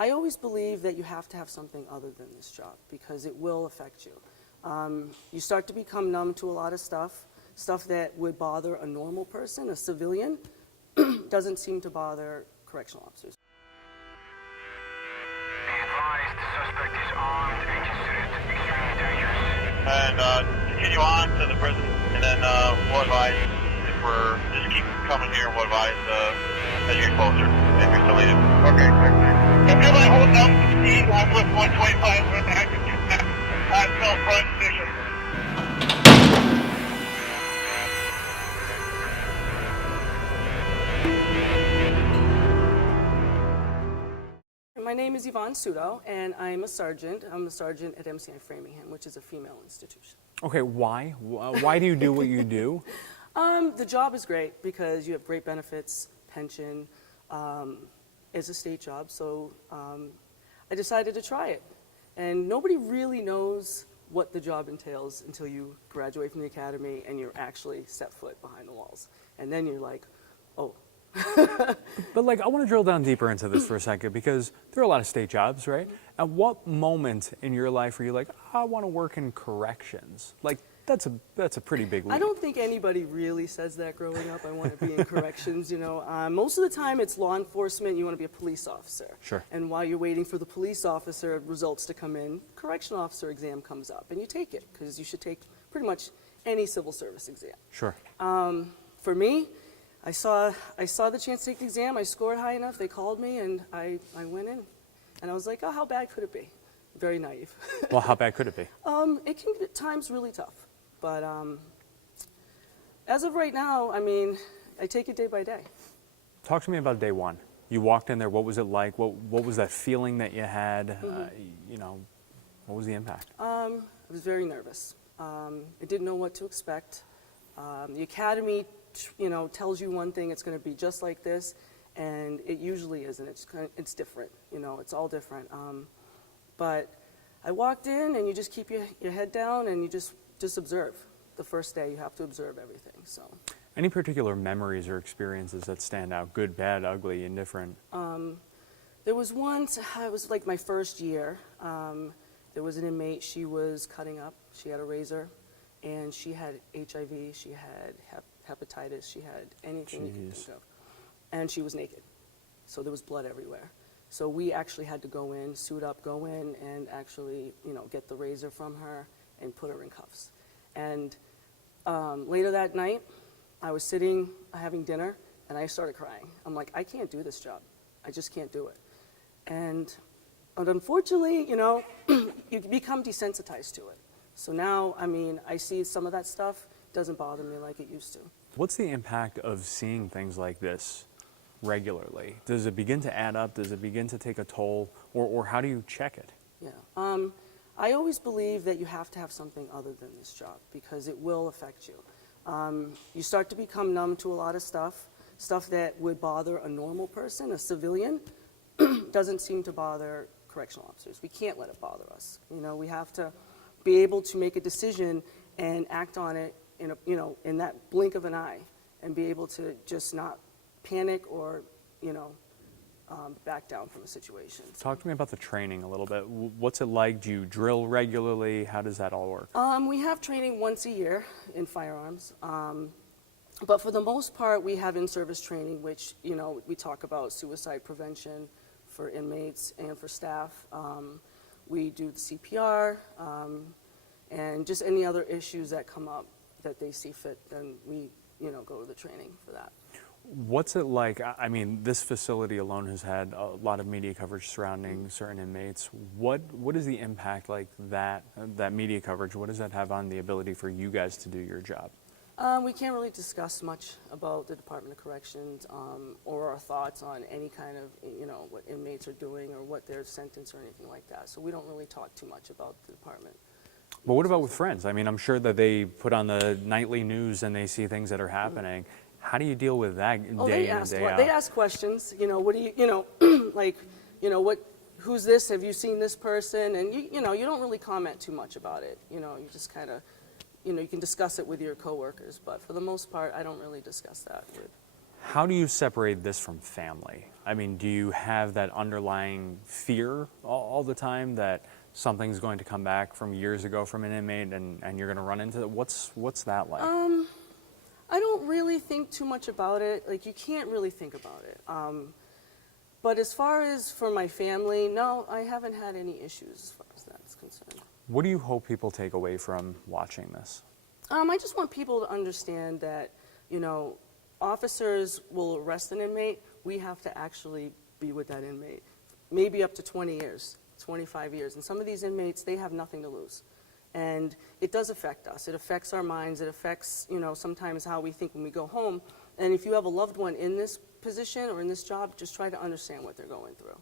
I always believe that you have to have something other than this job because it will affect you. You start to become numb to a lot of stuff that would bother a normal person, a civilian, doesn't seem to bother correctional officers. Be advised, the suspect is armed and considered extremely dangerous. And continue on to the prison, and then we'll advise if we're just keep coming here. We'll advise as you get closer if you're still needed. Okay, clear. If you're like holding up the speed, I'm with 125 with the active contact. I'm still front position. My name is Yvonne Souto, and I'm a sergeant. I'm a sergeant at MCI Framingham, which is a female institution. Okay, why? Why do you do what you do? The job is great because you have great benefits, pension. It's a state job, so I decided to try it. And nobody really knows what the job entails until you graduate from the academy and you're actually set foot behind the walls. And then you're like, oh. But like, I want to drill down deeper into this for a second because there are a lot of state jobs, right? At what moment in your life are you like, I want to work in corrections? Like, that's a pretty big leap. I don't think anybody really says that growing up. I want to be in corrections, you know. Most of the time it's law enforcement. You want to be a police officer. Sure. And while you're waiting for the police officer results to come in, correctional officer exam comes up, and you take it because you should take pretty much any civil service exam. Sure. For me, I saw the chance to take the exam. I scored high enough. They called me, and I went in. And I was like, oh, how bad could it be? Very naive. Well, how bad could it be? It can be at times really tough. But as of right now, I mean, I take it day by day. Talk to me about day one. You walked in there. What was it like? What was that feeling that you had? You know, what was the impact? I was very nervous. I didn't know what to expect. The academy, you know, tells you one thing, it's going to be just like this, and it usually isn't. It's different. You know, it's all different. But I walked in, and you just keep your head down, and you just observe. The first day, you have to observe everything. So. Any particular memories or experiences that stand out? Good, bad, ugly, indifferent? There was once, it was like my first year. There was an inmate. She was cutting up. She had a razor, and she had HIV. She had hepatitis. She had anything you can think of, and she was naked. So there was blood everywhere. So we actually had to go in, suit up, go in, and actually, you know, get the razor from her and put her in cuffs. And later that night, I was sitting having dinner, and I started crying. I'm like, I can't do this job. I just can't do it. And unfortunately, you know, you become desensitized to it. So now, I mean, I see some of that stuff doesn't bother me like it used to. What's the impact of seeing things like this regularly? Does it begin to add up? Does it begin to take a toll? Or how do you check it? Yeah. I always believe that you have to have something other than this job because it will affect you. You start to become numb to a lot of stuff that would bother a normal person, a civilian, doesn't seem to bother correctional officers. We can't let it bother us. You know, we have to be able to make a decision and act on it in in that blink of an eye, and be able to just not panic or, you know, back down from a situation. Talk to me about the training a little bit. What's it like? Do you drill regularly? How does that all work? We have training once a year in firearms. But for the most part, we have in-service training, which, you know, we talk about suicide prevention for inmates and for staff. We do the CPR and just any other issues that come up that they see fit, then we, you know, go to the training for that. What's it like? I mean, this facility alone has had a lot of media coverage surrounding certain inmates. What is the impact like that media coverage? What does that have on the ability for you guys to do your job? We can't really discuss much about the Department of Corrections or our thoughts on any kind of, you know, what inmates are doing or what their sentence or anything like that. So we don't really talk too much about the department. But what about with friends? I mean, I'm sure that they put on the nightly news and they see things that are happening. How do you deal with that day in and day out? They ask questions. You know, what do you know, like, you know, who's this? Have you seen this person? And you know, you don't really comment too much about it. You know, you just kind of, you know, you can discuss it with your coworkers, but for the most part, I don't really discuss that with. How do you separate this from family? I mean, do you have that underlying fear all the time that something's going to come back from years ago from an inmate and you're going to run into it? What's that like? I don't really think too much about it. Like, you can't really think about it. But as far as for my family, no, I haven't had any issues as far as that's concerned. What do you hope people take away from watching this? I just want people to understand that, you know, officers will arrest an inmate. We have to actually be with that inmate, maybe up to 20 years, 25 years. And some of these inmates, they have nothing to lose. And it does affect us. It affects our minds. It affects, you know, sometimes how we think when we go home. And if you have a loved one in this position or in this job, just try to understand what they're going through.